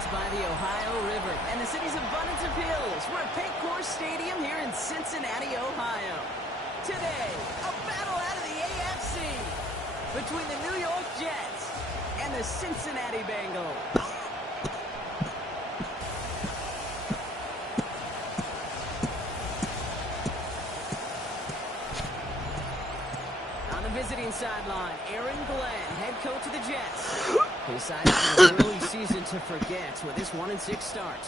Gardens by the Ohio River and the city's abundance of hills. We're at Paycor Stadium here in Cincinnati, Ohio. Today, a battle out of the AFC between the New York Jets and the Cincinnati Bengals. On the visiting sideline, Aaron Glenn, head coach of the Jets. His side had an early season to forget with this 1-6 start.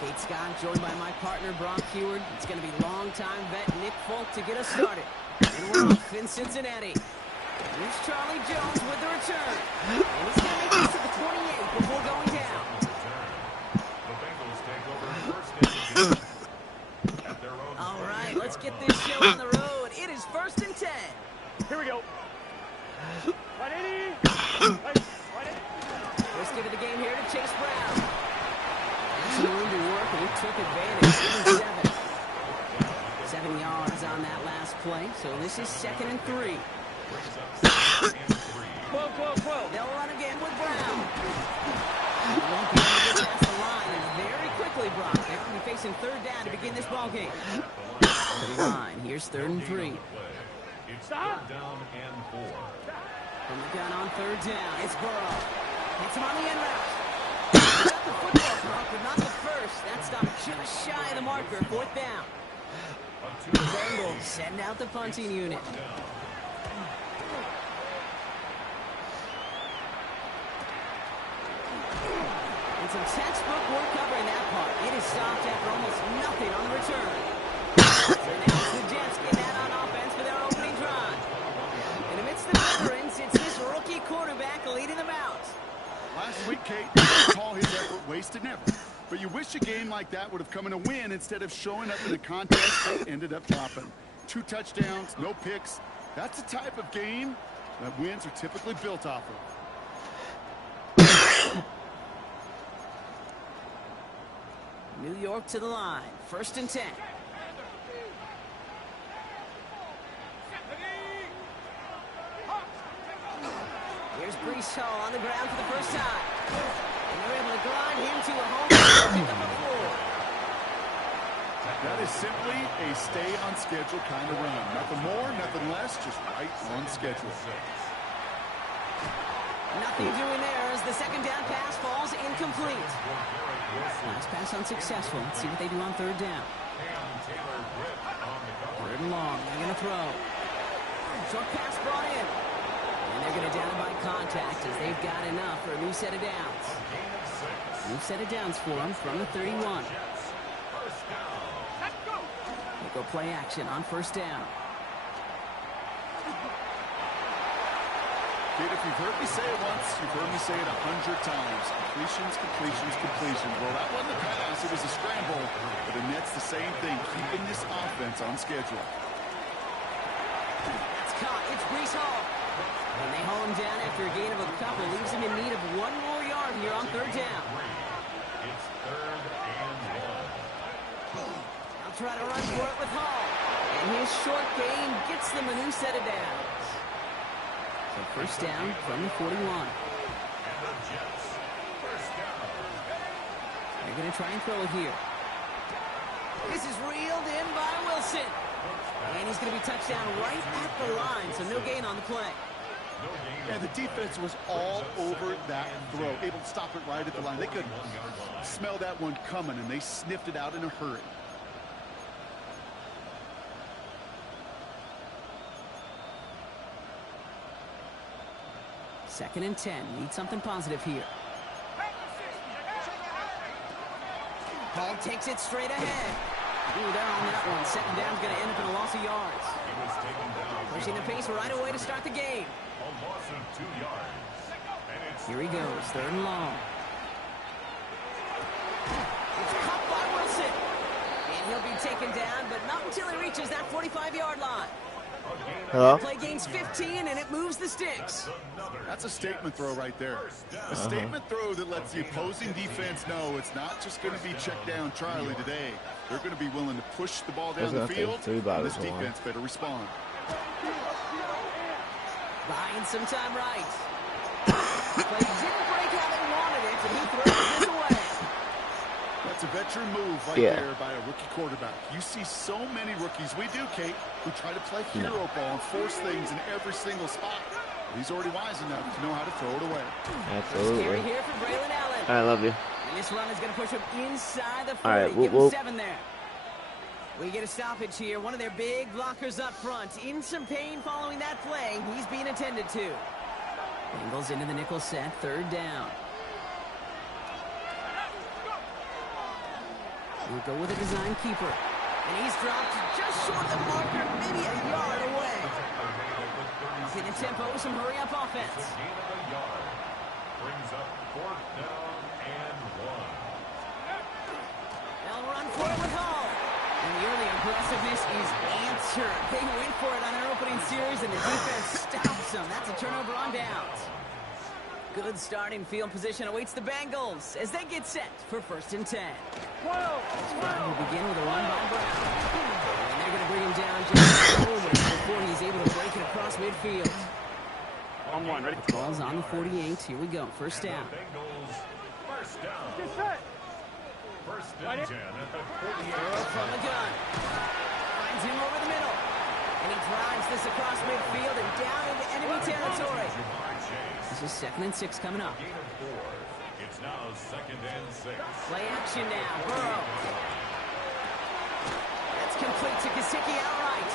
Kate Scott joined by my partner Brock Heward. It's going to be longtime vet Nick Folk to get us started. And we're off in Cincinnati. Here's Charlie Jones with the return. And he's going to make this to the 28 before going down. All right, let's get this show on the road. It is 1st and 10. Here we go. First give of the game here to Chase Brown. Some room to work, and he took advantage. 7 yards on that last play, so this is 2nd and 3. They'll run again with Brown. He won't be able to get past the line, and very quickly, Brock. They're going to be facing 3rd down to begin this ball game. Here's 3rd and 3. Stop. From the gun on 3rd down, it's Burrow. Hits him on the end route. He got the football, Brock, but not the first. That stopped just shy of the marker. 4th down. The Bengals send out the punting unit. And some textbook work covering that part. It is stopped after almost nothing on the return. So now it's the Jets getting out on offense for their opening drive. And amidst the veterans, it's this rookie quarterback leading them out. Last week, Kate, you call his effort wasted never. But you wish a game like that would have come in a win instead of showing up in a contest that ended up dropping. 2 touchdowns, no picks. That's the type of game that wins are typically built off of. New York to the line. 1st and 10. Here's Breece Hall on the ground for the first time. And they're able to grind him to a home run. That is simply a stay-on-schedule kind of run. Nothing more, nothing less, just right on schedule. Nothing doing there as the 2nd down pass falls incomplete. Last pass unsuccessful. Let's see what they do on 3rd down. 3rd and long. They're going to throw. Short pass brought in. And they're going to down it by contact as they've got enough for a new set of downs. New set of downs for them from the 31. They go play action on 1st down. Kid, if you've heard me say it once, you've heard me say it 100 times. Completions, completions, completions. Well, that wasn't a pass. It was a scramble. But the Nets the same thing, keeping this offense on schedule. It's caught. It's Breece Hall. And they haul him down after a gain of a couple. Leaves him in need of 1 more yard here on 3rd down. It's 3rd and 1. I'll try to run for it with Hall. And his short gain gets them a new set of downs. So 1st down from the 41. They're going to try and throw it here. This is reeled in by Wilson. And he's going to be touched down right at the line, so no gain on the play. And the defense was all over that throw, able to stop it right at the line. They could smell that one coming, and they sniffed it out in a hurry. Second and 10. Need something positive here. Hall takes it straight ahead. Ooh, they're on that one. 2nd down's going to end up in a loss of yards. Pushing the pace right away to start the game. A loss of 2 yards. Here he goes. 3rd and long. It's caught by Wilson. And he'll be taken down, but not until he reaches that 45-yard line. Hello? Play gains 15, and it moves the sticks. That's a statement throw right there. A statement throw that lets the opposing defense know it's not just going to be check down Charlie today. They're going to be willing to push the ball down the field. Too bad This defense better respond. Buying some time right. Play didn't break how they wanted it, and he throws this away. That's a veteran move right there by a rookie quarterback. You see so many rookies, we do, Kate, who try to play hero ball and force things in every single spot. He's already wise enough to know how to throw it away. Absolutely. Carry here for Braylon Allen. I love you. And this run is going to push him inside the 40. All right, Give him 7 there. We get a stoppage here. One of their big blockers up front. In some pain following that play. He's being attended to. Bengals into the nickel set. 3rd down. We'll go with a design keeper. And he's dropped just short of the marker, maybe a yard away. See the tempo with some hurry-up offense. Brings up 4th down and 1. They'll run for it with Hall. And the early aggressiveness is answered. They went for it on their opening series, and the defense stops them. That's a turnover on downs. Good starting field position awaits the Bengals as they get set for 1st and 10. We'll begin with a run by Brown. And they're going to bring him down just a moment before he's able to break it across midfield. On 1, ready? The ball's on the 48. Here we go. 1st down. Bengals, 1st down. Get set. 1st and 10 at the 48. Throw from the gun. Finds him over the middle. And he drives this across midfield and down into enemy territory. This is 2nd and 6 coming up. Gain of 4. It's now 2nd and 6. Play action now. Burrow. That's complete to Gesicki outright.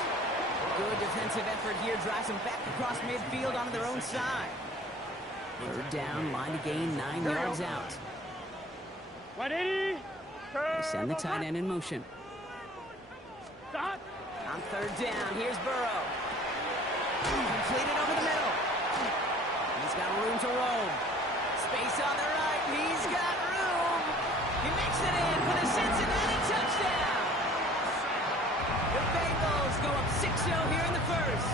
Good defensive effort here. Drives them back across midfield onto their own side. 3rd down. Line to gain 9 yards out. 180. They send the tight end in motion. Stop. On 3rd down, here's Burrow. Completed over the middle. He's got room to roam. Space on the right. He's got room. He makes it in for the Cincinnati touchdown. The Bengals go up 6-0 here in the 1st.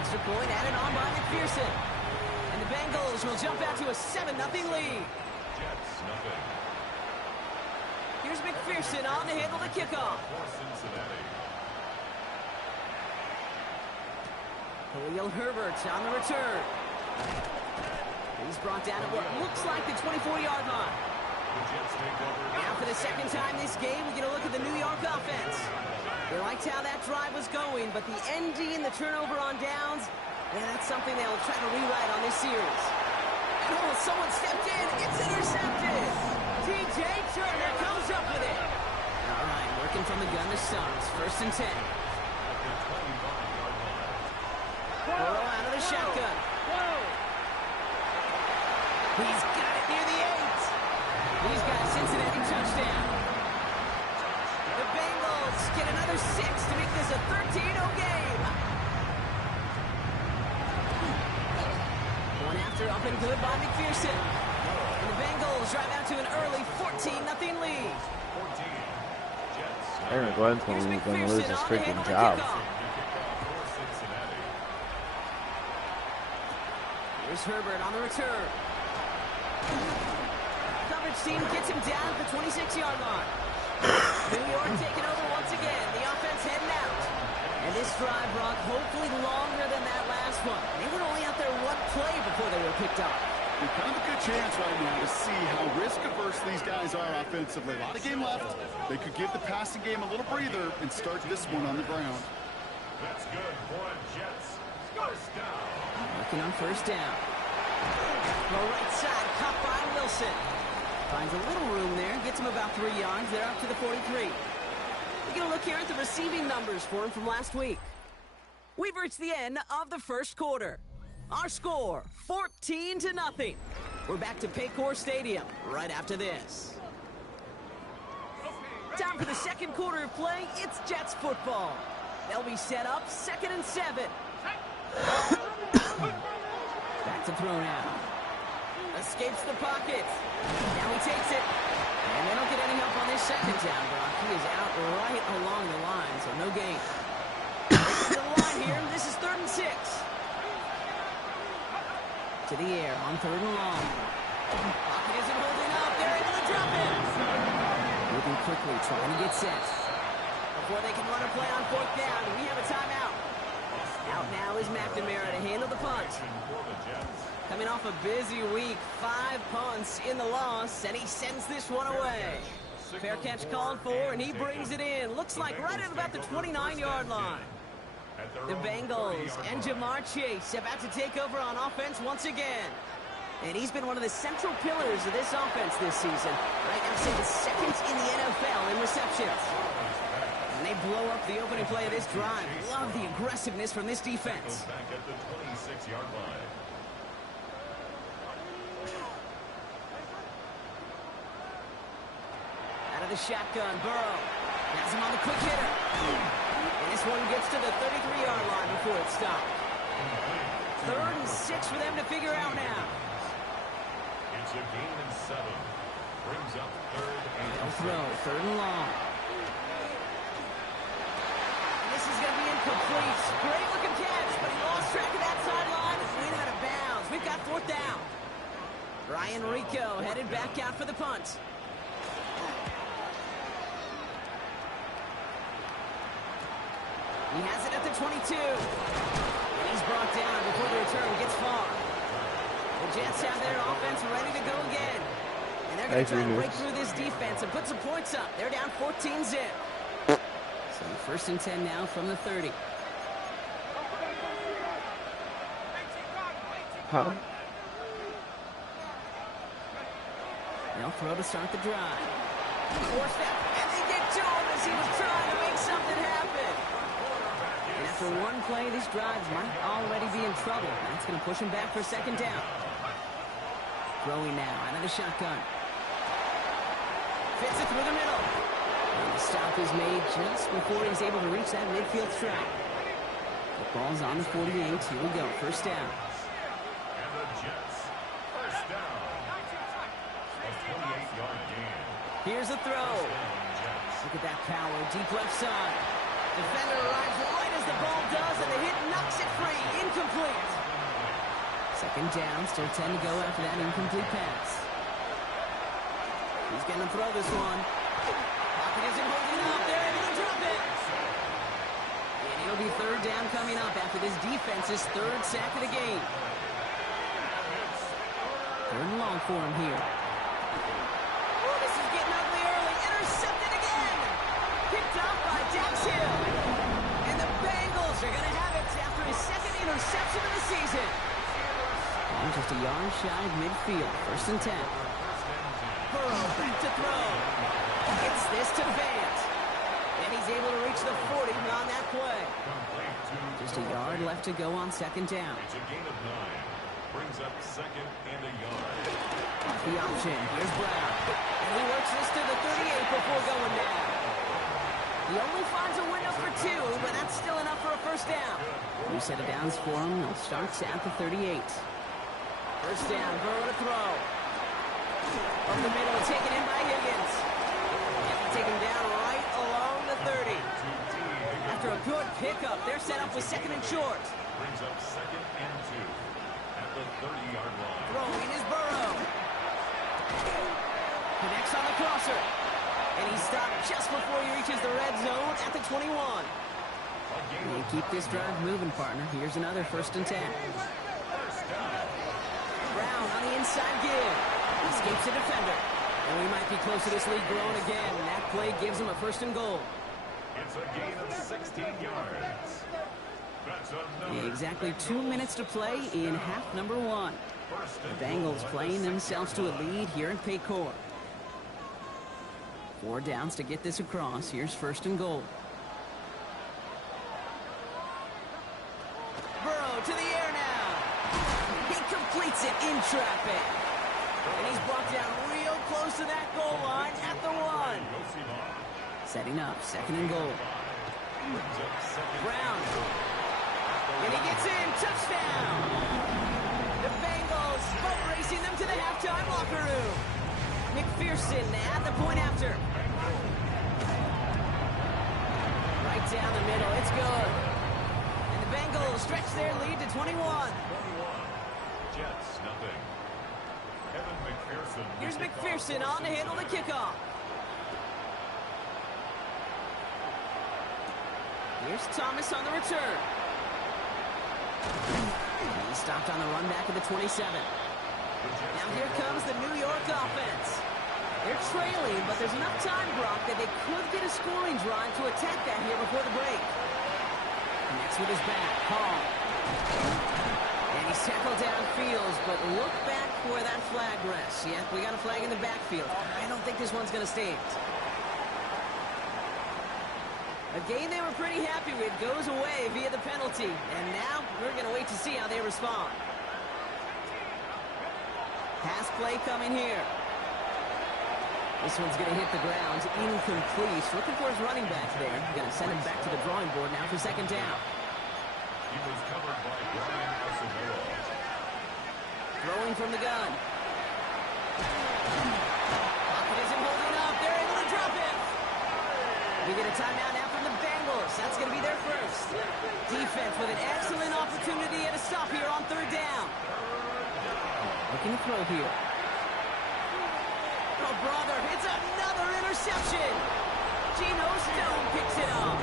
Extra point added on by McPherson. And the Bengals will jump out to a 7-0 lead. Jets, nothing. Here's McPherson on to handle the kickoff. For Cincinnati. Khalil Herbert on the return. He's brought down at what looks like the 24-yard line. The Jets take over. Now for the 2nd time this game, we get a look at the New York offense. They liked how that drive was going, but the ND and the turnover on downs, yeah, that's something they'll try to rewrite on this series. Oh, someone stepped in. It's intercepted. TJ Turner comes up with it. All right, working from the gun to Suggs. 1st and 10. Burrow out of the shotgun. He's got it near the 8. He's got a Cincinnati touchdown. The Bengals get another 6 to make this a 13-0 game. One after up and good by McPherson. And the Bengals drive out to an early 14-0 lead. Aaron Glenn's going to lose his freaking job. Here's Herbert on the return. Coverage team gets him down at the 26-yard line. New York taking over once again. The offense heading out. And this drive, Brock, hopefully longer than that last one. They were only out there one play before they were picked up. They've kind of a good chance right now to see how risk-averse these guys are offensively. A lot of game left. They could give the passing game a little breather and start this one on the ground. That's good for Jets. 1st down. Working on 1st down. The right side, caught by Wilson. Finds a little room there, gets him about 3 yards. They're up to the 43. We're going to look here at the receiving numbers for him from last week. We've reached the end of the 1st quarter. Our score, 14-0. We're back to Paycor Stadium right after this. Time for the 2nd quarter of play. It's Jets football. They'll be set up 2nd and 7. Back to throw now. Escapes the pocket. Now he takes it. And they don't get any help on this 2nd down, Brock. He is out right along the line, so no gain. To the line here. This is 3rd and 6. To the air on 3rd and long. Pocket isn't holding up. They're able to drop it. Moving quickly, trying to get set. Before they can run a play on fourth down, we have a timeout. Out now is McNamara to handle the punt. Coming off a busy week, 5 punts in the loss, and he sends this one away. Fair catch called for, and he brings it in. Looks like right at about the 29-yard line. The Bengals and Jamar Chase about to take over on offense once again. And he's been one of the central pillars of this offense this season. Right now, say the second in the NFL in receptions. And they blow up the opening play of this drive. Love the aggressiveness from this defense. Back at the 26-yard line. Out of the shotgun, Burrow has him on the quick hitter. And this one gets to the 33-yard line before it stopped. 3rd and 6 for them to figure out now. It's a gain and 7. Brings up 3rd and They'll throw, 3rd and long. And this is going to be incomplete. Great looking catch, but he lost track of that sideline. It's went out of bounds. We've got 4th down. Ryan Rico headed back out for the punt. He has it at the 22. And he's brought down before the return gets far. The Jets have their offense ready to go again. And they're going to try to break through this defense and put some points up. They're down 14-zip. So 1st and 10 now from the 30. Huh? They'll throw to start the drive. Forced out, and they get to him as he was trying to make something happen. And after one play, this drive might already be in trouble. That's going to push him back for 2nd down. Throwing now out of the shotgun. Fits it through the middle. And the stop is made just before he's able to reach that midfield strike. The ball's on the 48. Here we go. 1st down. And the Jets. 1st down. A 28-yard gain. Here's a throw. Look at that power. Deep left side. Defender arrives right as the ball does, and the hit knocks it free. Incomplete. 2nd down. Still 10 to go after that incomplete pass. He's going to throw this one. Pocket isn't holding up. They're able to drop it. And it'll be 3rd down coming up after this defense's 3rd sack of the game. 3rd and long for him here. Oh, this is getting ugly early. Intercepted again. Picked off by Dax Hill. And the Bengals are going to have it after his 2nd interception of the season. And just a yard shy of midfield. 1st and 10. Burrow back to throw. Gets this to Vance. And he's able to reach the 40 on that play. Just a yard left to go on 2nd down. It's a gain of 9. Brings up 2nd and a yard. Off the option. Here's Brown. And he works this to the 38 before going down. He only finds a window for 2, but that's still enough for a 1st down. New set of downs for him. He'll start at the 38. 1st down. Burrow to throw. Up the middle, taken in by Higgins. And take him down right along the 30. After a good pickup, they're set up with 2nd and short. Brings up 2nd and 2 at the 30-yard line. Throwing is Burrow. Connects on the crosser. And he's stopped just before he reaches the red zone at the 21. They keep this drive moving, partner. Here's another 1st and 10. Brown on the inside give. Escapes the defender. And we might be close to this lead growing again. And that play gives him a 1st and goal. It's a gain of 16 yards. That's another. Exactly 2 minutes to play in half number 1. The Bengals playing themselves to a lead here in Paycor. 4 downs to get this across. Here's 1st and goal. Burrow to the air now. He completes it in traffic. And he's brought down real close to that goal line at the 1. Setting up 2nd and goal. Brown. And he gets in. Touchdown. The Bengals boat racing them to the halftime locker room. McPherson at the point after. Right down the middle. It's good. And the Bengals stretch their lead to 21. Jets, nothing. Kevin McPherson. Here's McPherson on to handle the kickoff. Here's Thomas on the return. He stopped on the run back of the 27. Now here comes the New York offense. They're trailing, but there's enough time, Brock, that they could get a scoring drive to attack that here before the break. Connects with his back. Hall. And he's tackled downfield, but look back where that flag rests. Yeah, we got a flag in the backfield. I don't think this one's going to stand. A game they were pretty happy with goes away via the penalty. And now we're going to wait to see how they respond. Pass play coming here. This one's going to hit the ground. Incomplete. Looking for his running back there. Going to send him back to the drawing board now for second down. He was covered by Brian Casemiro. Throwing from the gun. Pocket isn't holding up. They're able to drop it. We get a timeout now from the Bengals. That's going to be their first. Defense with an excellent opportunity and a stop here on third down. Looking to throw here. Oh, brother, it's another interception. Geno Stone picks it up.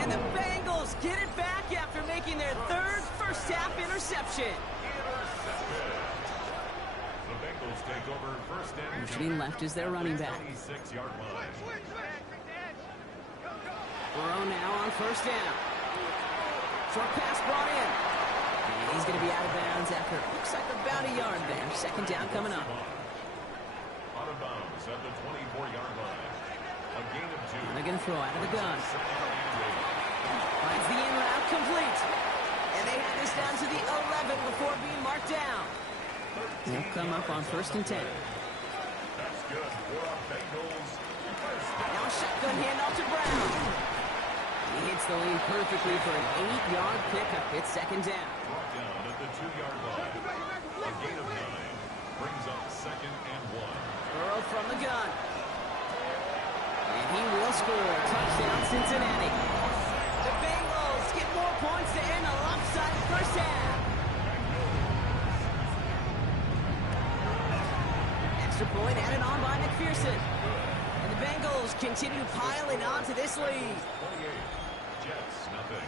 And the Bengals get it back after making their third first-half interception. The Bengals take over first and Between left is their running back. 26-yard line. Burrow now on first down. Short pass brought in. And he's going to be out of bounds after it looks like about a yard there. Second down coming up. Out of bounds at the 24-yard line. A gain of 2. And they're going to throw out of the gun. Finds the in route complete. And they had this down to the 11 before being marked down. They'll come up on first and 10. That's good for our Bengals. Now a shotgun handoff to Brown. He hits the lead perfectly for an 8-yard pickup. It's second down. Brought down at the 2-yard line. A gain of 9 brings up second and 1. Burrow from the gun. And he will score. Touchdown, Cincinnati. The Bengals get more points to end a lopsided first half. Extra point added on by McPherson. And the Bengals continue piling on to this lead. 28. Jets, nothing.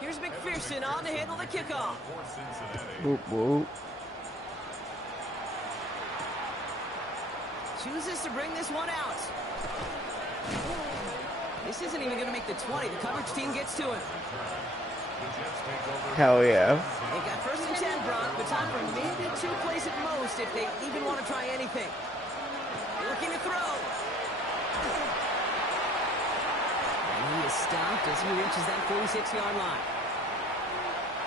Here's McPherson on to handle the kickoff. For Cincinnati. Whoop, whoop. Chooses to bring this one out. This isn't even going to make the 20. The coverage team gets to it. Hell yeah. They got first and 10, Brock, but time for maybe 2 plays at most if they even want to try anything. Looking to throw. And he is stopped as he reaches that 46-yard line.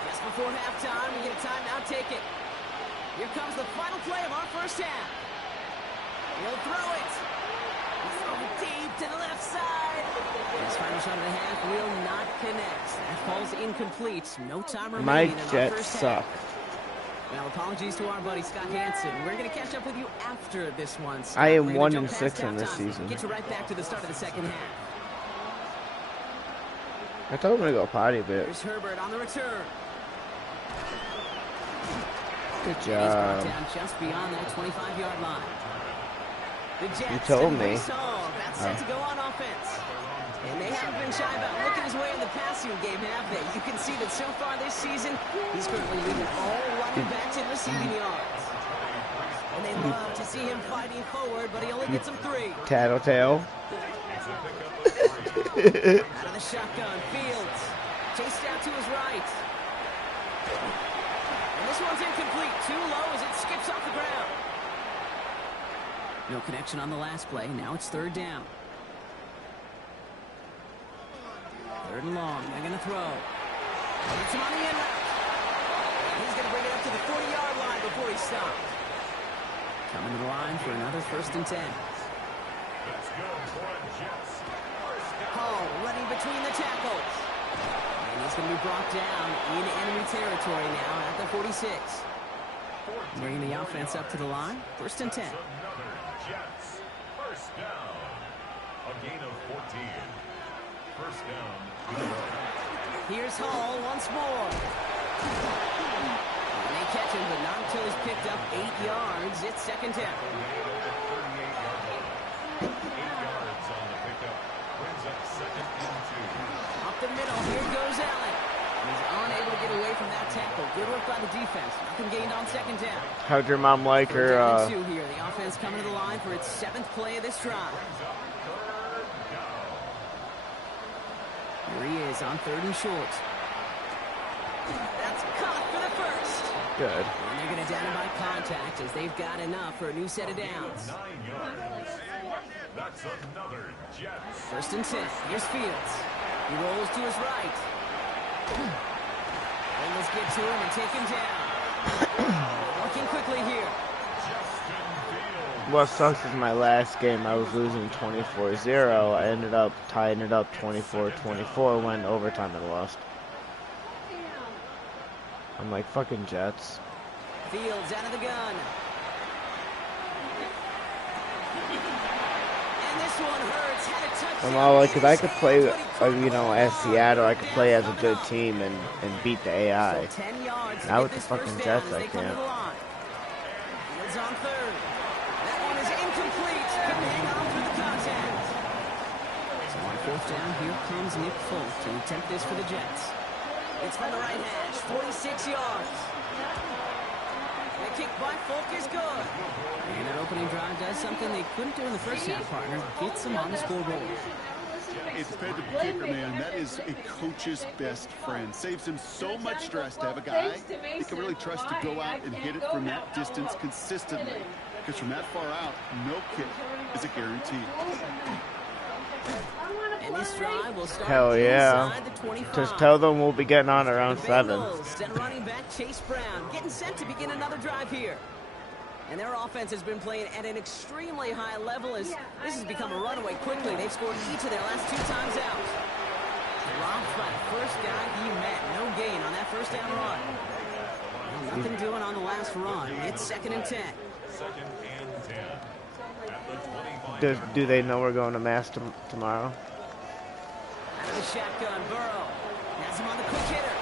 Just before halftime, we get a timeout, take it. Here comes the final play of our first half. He'll throw it. He's throwing deep to the left side. His final shot of the half will not connect. That falls incomplete. No time remaining in our Jets first suck. half. Now, apologies to our buddy Scott Hansen. We're going to catch up with you after this one. Scott. I am We're gonna 1 and jump 6 past in this halftime. season. Get you right back to the start of the second half. I told him to go potty a bit. Here's Herbert on the return. Good He's brought job. down just beyond that 25-yard line. The Jets You told me. That's set to go on offense. And they haven't been shy about looking his way in the passing game, have they? You can see that so far this season, he's currently leading all running backs in receiving yards. And they love to see him fighting forward, but he only gets them 3. Tattletale. Out of the shotgun, Fields. Chased out to his right. And this one's incomplete. Too low as it skips off the ground. No connection on the last play. Now it's third down. Third and long. They're going to throw. It's him on the end route. He's going to bring it up to the 40-yard line before he stopped. Coming to the line for another first and 10. Let's go for a Jets. Hall running between the tackles. And he's going to be brought down in enemy territory now at the 46. Bringing the offense up to the line. First and 10. Another Jets. First down. A gain of 14. First down. Here's Hall once more. And they catch him, but not until he's picked up 8 yards. It's second down. 8 yards on the pickup. Brings up second and 2. Up the middle, here goes Allen. He's unable to get away from that tackle. Good work by the defense. Nothing gained on second down. How'd your mom like her? Third and 2 here. The offense coming to the line for its 7th play of this drive. Here he is on 3rd and short. That's caught for the first. Good. And they're going to down him by contact as they've got enough for a new set of downs. 9 yards. That's another Jets. 1st and 10. Here's Fields. He rolls to his right. Bengals get to him and take him down. Working quickly here. What sucks is my last game, I was losing 24-0. I ended up tying it up 24-24, went overtime and lost. I'm like, fucking Jets. Fields out of the gun. And this one hurts. Had a touchdown. I'm all like, cause I could play, you know, as Seattle, I could play as a good team and beat the AI. So 10 yards Now to with get the this fucking first Jets, down as I they come to can't. the line. Fields on 3rd. That one is incomplete. Couldn't hang on through the contact. So on 4th down, here comes Nick Folk to attempt this for the Jets. It's from the right hash, 46 yards. The kick by Folk is good. And their opening drive does something they couldn't do in the first half, partner. Gets them on the scoreboard. It's fed the kicker, man. That is a coach's best friend. Saves him so much stress to have a guy he can really trust to go out and hit it from that distance consistently. Because from that far out, no kick is a guarantee. And this drive will start Hell yeah. inside the 25. Just tell them we'll be getting on around The 7. Bengals send running back Chase Brown getting set to begin another drive here. And their offense has been playing at an extremely high level as this has become a runaway quickly. They've scored each of their last 2 times out. Dropped by the first guy he met. No gain on that first down run. Well, nothing doing on the last run. It's 2nd and 10. 2nd and 10. At the 25. Do they know we're going to Mass tomorrow? Out of the shotgun, Burrow. Has him on the quick hitter.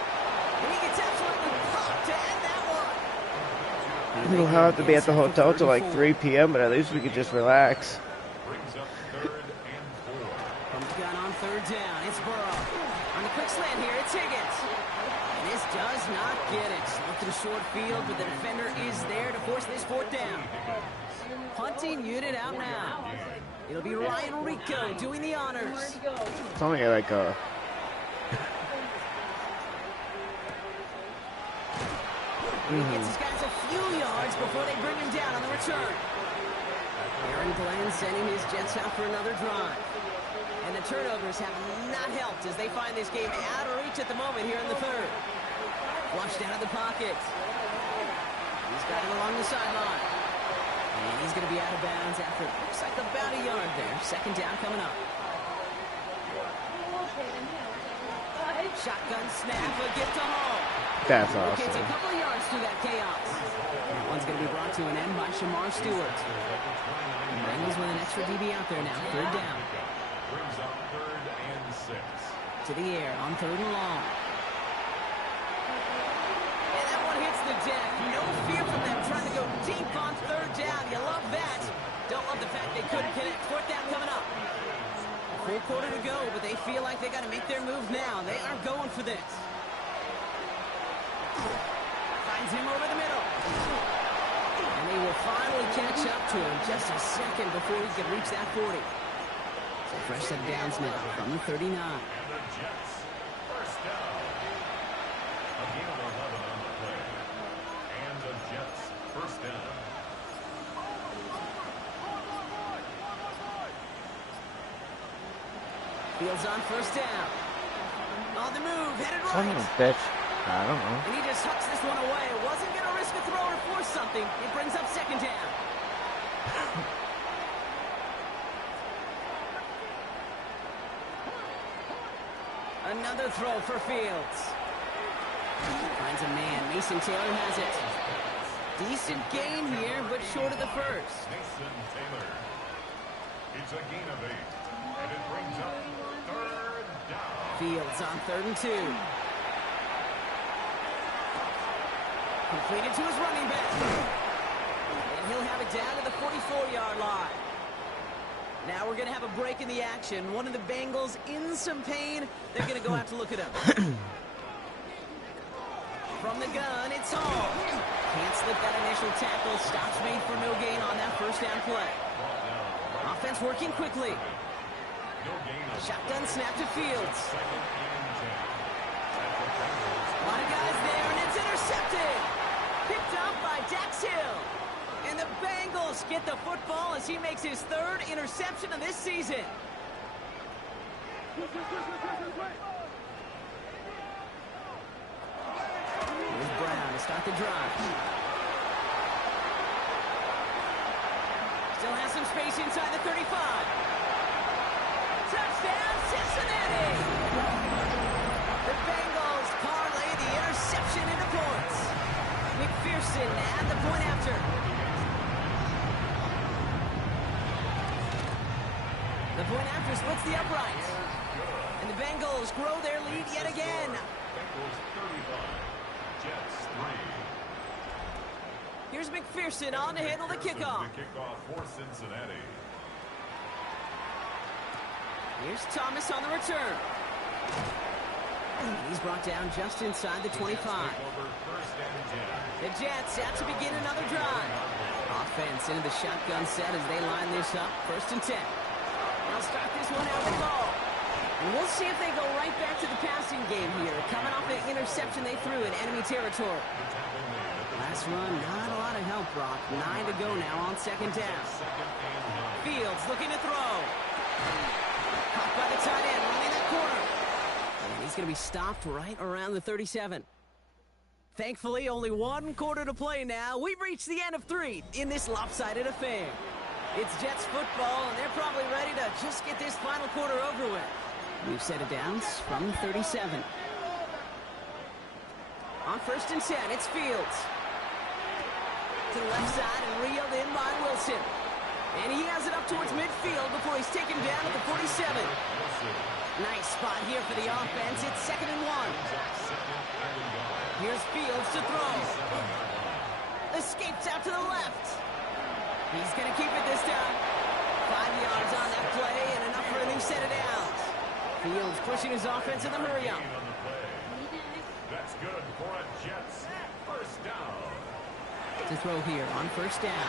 And he gets absolutely popped to end that one. We'll have to be at the hotel till like 3 p.m., but at least we could just relax. Brings up 3rd and 4. From the gun on 3rd down, it's Burrow. On the quick slant here, it's Higgins. And this does not get it. Looking short field, but the defender is there to force this 4th down. Punting unit out now. It'll be Ryan Rico doing the honors. It's only like a... He gets his guys a few yards before they bring him down on the return. Aaron Glenn sending his Jets out for another drive. And the turnovers have not helped as they find this game out of reach at the moment here in the 3rd. Flushed out of the pocket. He's got it along the sideline. And he's going to be out of bounds after it looks like about a yard there. 2nd down coming up. Shotgun snap, a get to Hall. That's Okay, it's a awesome. couple of yards through that chaos. That one's going to be brought to an end by Shamar Stewart. The Bengals with an extra DB out there now. 3rd down. Brings up 3rd and 6. To the air on 3rd and long. And that one hits the deck. No fear from them trying to go deep on 3rd down. You love that. Don't love the fact they couldn't connect. 4th down coming up. Full quarter to go, but they feel like they got to make their move now. They are going for this. Finds him over the middle. And they will finally catch up to him just a second before he can reach that 40. So fresh set of downs now from the 39. And the Jets. First down. A gain of 11 on the play. And the Jets. First down. Fields on 1st down. On the move, headed Son of a right. bitch. I don't know. And he just hucks this one away. Wasn't going to risk a throw or force something. It brings up 2nd down. Another throw for Fields. Finds a man. Mason Taylor has it. Decent gain here, but short of the first. Mason Taylor. It's a gain of 8. And it brings up 3rd down. Fields on 3rd and 2. Completed to his running back. And he'll have it down to the 44-yard line. Now we're going to have a break in the action. One of the Bengals in some pain. They're going to go out to look it up. From the gun, it's Hall. Can't slip that initial tackle. Stops made for no gain on that first down play. Offense working quickly. Shotgun snap to Fields. A lot of guys there, and it's intercepted. Picked off by Dax Hill. And the Bengals get the football as he makes his 3rd interception of this season. Here's Brown to start the drive. Still has some space inside the 35. Touchdown, Cincinnati! The Bengals parlay the interception into points. McPherson at the point after. The point after splits the uprights. And the Bengals grow their lead yet again. Bengals 35, Jets 3. Here's McPherson on to handle the kickoff. The kickoff for Cincinnati. Here's Thomas on the return. He's brought down just inside the 25. The Jets out to begin another drive. Offense into the shotgun set as they line this up. 1st and 10. They'll start this one out with ball. And we'll see if they go right back to the passing game here, coming off the interception they threw in enemy territory. Last run, not a lot of help, Brock. 9 to go now on 2nd down. Fields looking to throw. Caught by the tight end, running that corner. And he's going to be stopped right around the 37. Thankfully, only 1 quarter to play now. We've reached the end of 3 in this lopsided affair. It's Jets football, and they're probably ready to just get this final quarter over with. We've set it down from the 37. On 1st and 10, it's Fields. To the left side and reeled in by Wilson. And he has it up towards midfield before he's taken down at the 47. Nice spot here for the offense. It's 2nd and 1. Here's Fields to throw. Escapes out to the left. He's going to keep it this time. 5 yards on that play and enough for a new set of downs. Fields pushing his offense in the hurry up. That's good for a Jets 1st down. To throw here on 1st down.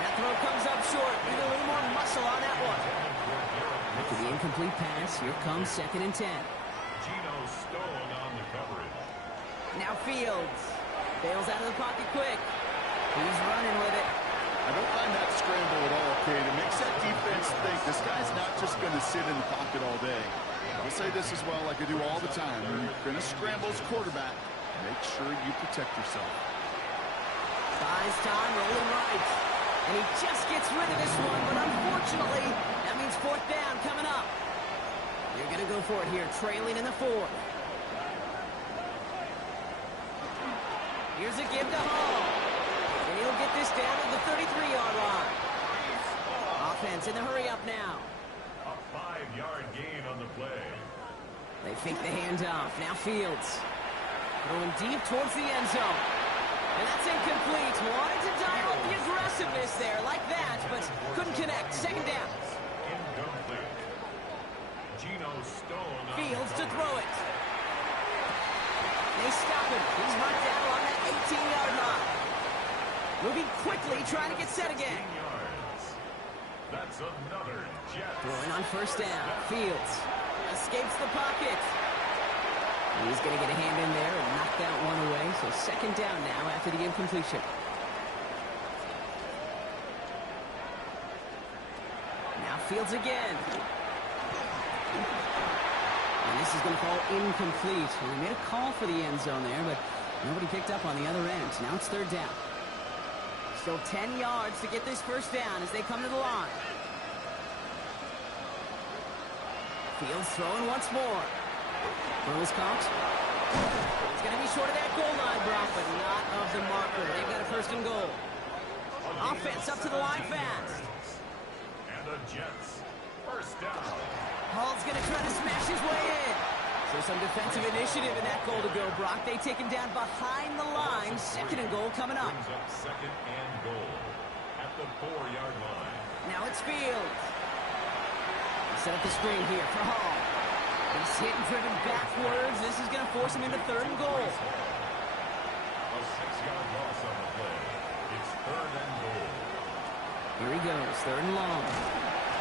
That throw comes up short. Need a little more muscle on that one. After the incomplete pass, here comes 2nd and 10. Geno Stone on the coverage. Now Fields bails out of the pocket quick. He's running with it. I don't find that scramble at all, Kate. It makes that defense think this guy's not just going to sit in the pocket all day. I'll say this as well, like I do all the time. When you're going to scramble as quarterback, make sure you protect yourself. Buys time, rolling right. And he just gets rid of this one, but unfortunately, that means 4th down coming up. They're going to go for it here, trailing in the 4th. Here's a give to Hall. And he'll get this down at the 33-yard line. Offense in the hurry up now. A 5-yard gain on the play. They fake the handoff. Now Fields. Throwing deep towards the end zone. And that's incomplete. Wanted to dial up the aggressiveness there like that, but couldn't connect. 2nd down. Incomplete. Geno Stone. Fields to throw it. They stop him. He's right down along that 18-yard line. Moving quickly, trying to get set again. Yards. That's another Jet. Throwing on 1st down. Fields escapes the pocket. He's going to get a hand in there and knock that one away. So 2nd down now after the incompletion. Now Fields again. And this is going to fall incomplete. Well, they made a call for the end zone there, but nobody picked up on the other end. Now it's 3rd down. Still 10 yards to get this 1st down as they come to the line. Fields throwing once more. Throw is caught. It's going to be short of that goal line, Brock, but not of the marker. They've got a 1st and goal. Offense up to the line fast. And the Jets First down. Hall's going to try to smash his way in. So some defensive initiative in that goal to go, Brock. They take him down behind the line. Second and goal coming up. Brings up second and goal at the 4-yard line. Now it's Fields. Set up the screen here for Hall. He's hit and driven backwards. This is going to force him into third and goal. A 6-yard loss on the play. It's third and goal. Here he goes, third and long.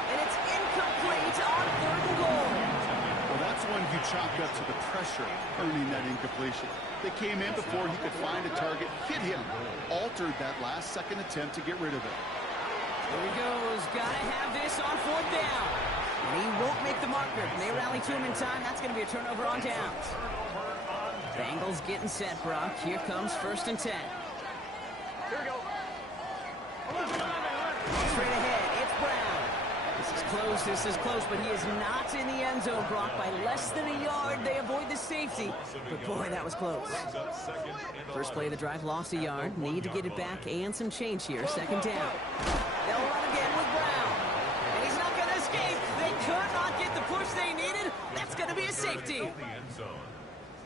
And it's incomplete on third and goal. Well, that's one you chalk up to the pressure earning that incompletion. They came in before he could find a target, hit him, altered that last-second attempt to get rid of it. Here he goes, gotta have this on fourth down. And he won't make the marker. And they rally to him in time. That's going to be a turnover on downs. Bengals getting set, Brock. Here comes first and 10. Here we go. Straight ahead, it's Brown. This is close, but he is not in the end zone, Brock. By less than a yard, they avoid the safety. But boy, that was close. First play of the drive, lost a yard. Need to get it back and some change here. Second down. They'll run again with Brown. And he's not going to escape. They could not get the push they needed. That's going to be a safety.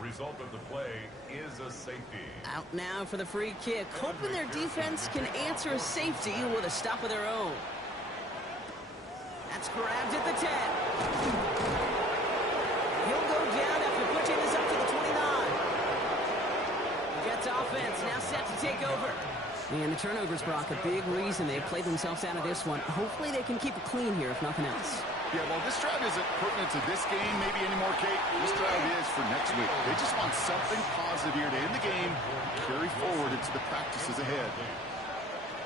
Result of the play is a safety. Out now for the free kick, hoping their defense can answer a safety with a stop of their own. That's grabbed at the 10. He'll go down after pushing this up to the 29. Jets offense now set to take over. And the turnovers, Brock, a big reason they played themselves out of this one. Hopefully they can keep it clean here, if nothing else. Yeah, well, this drive isn't pertinent to this game maybe anymore, Kate. This drive is for next week. They just want something positive here to end the game and carry forward into the practices ahead.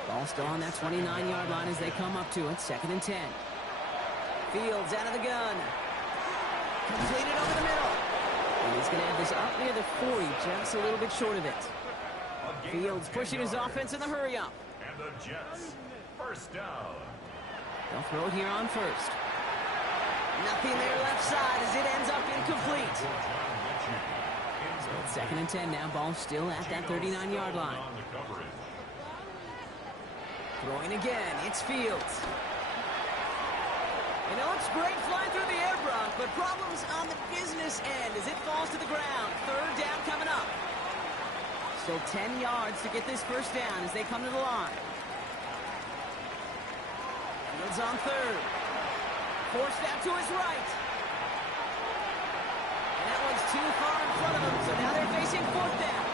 Ball still on that 29-yard line as they come up to it. Second and 10. Fields out of the gun. Completed over the middle. And he's going to have this up near the 40, just a little bit short of it. Fields pushing his offense in the hurry-up. And the Jets, first down. They'll throw it here on first. Nothing there left side as it ends up incomplete. So it's second and 10 now. Ball still at that 39-yard line. Throwing again. It's Fields. And it looks great flying through the air, Brock, but problems on the business end as it falls to the ground. Third down coming up. Still 10 yards to get this first down as they come to the line. Fields on third. Forced out to his right. And that one's too far in front of him, so now they're facing fourth down.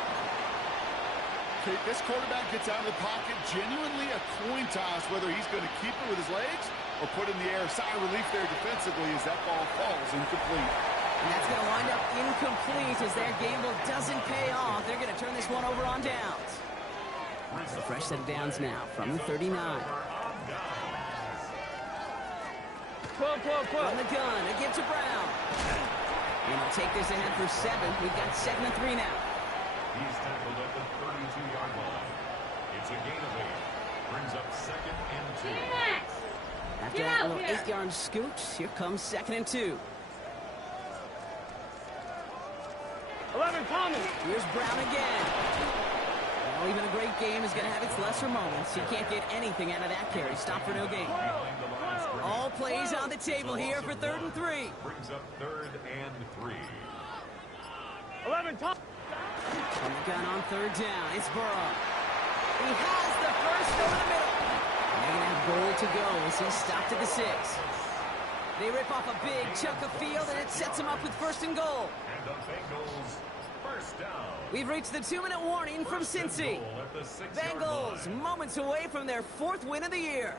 Kate, this quarterback gets out of the pocket, genuinely a coin toss whether he's going to keep it with his legs or put in the air. Sigh of relief there defensively as that ball falls incomplete. And that's going to wind up incomplete as their gamble doesn't pay off. They're going to turn this one over on downs. A fresh set of downs now from the 39. From the gun, a give to Brown. And he'll take this ahead for 7. We've got 2nd and 3 now. He's tackled at the 32-yard line. It's a gain of 8. Brings up second and 2. After that little 8-yard scoot, here comes 2nd and 2. 11, Thomas. Here's Brown again. Well, even a great game is going to have its lesser moments. He can't get anything out of that carry. Stop for no gain. All plays on the table here for 3rd and 3. Brings up 3rd and 3. 11, Thomas. From the gun on 3rd down, it's Burrow. He has the first over the middle. And they're going to have goal to go as he's stopped at the 6. They rip off a big chunk of field, and it sets him up with 1st and goal. And the Bengals, first down. We've reached the 2-minute warning from Cincy. Bengals, moments away from their 4th win of the year.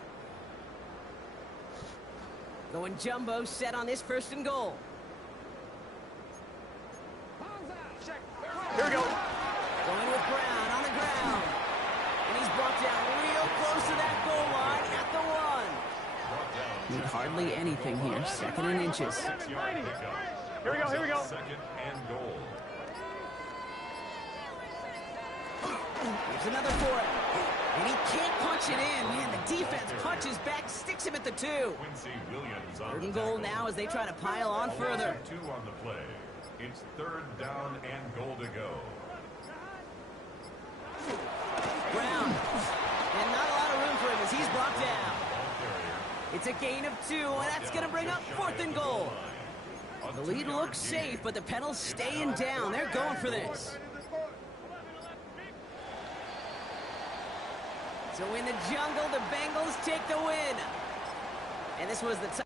Going jumbo set on this 1st and goal. Here we go. Going with Brown on the ground. And he's brought down real close to that goal line at the 1. Need hardly anything here. 2nd and inches. Here we go, here we go. Second and goal. Here's another for it. And he can't punch it in. Man, the defense punches back, sticks him at the 2. Quincy Williams on 3rd and the goal tackle. now as they try to pile on further. 2 on the play. It's 3rd down and goal to go. Brown. And not a lot of room for him as he's brought down. Ball carrier It's a gain of 2, and that's going to bring up 4th and goal. The lead looks safe, but the Penals staying down. They're going for this. So in the jungle, the Bengals take the win. And this was the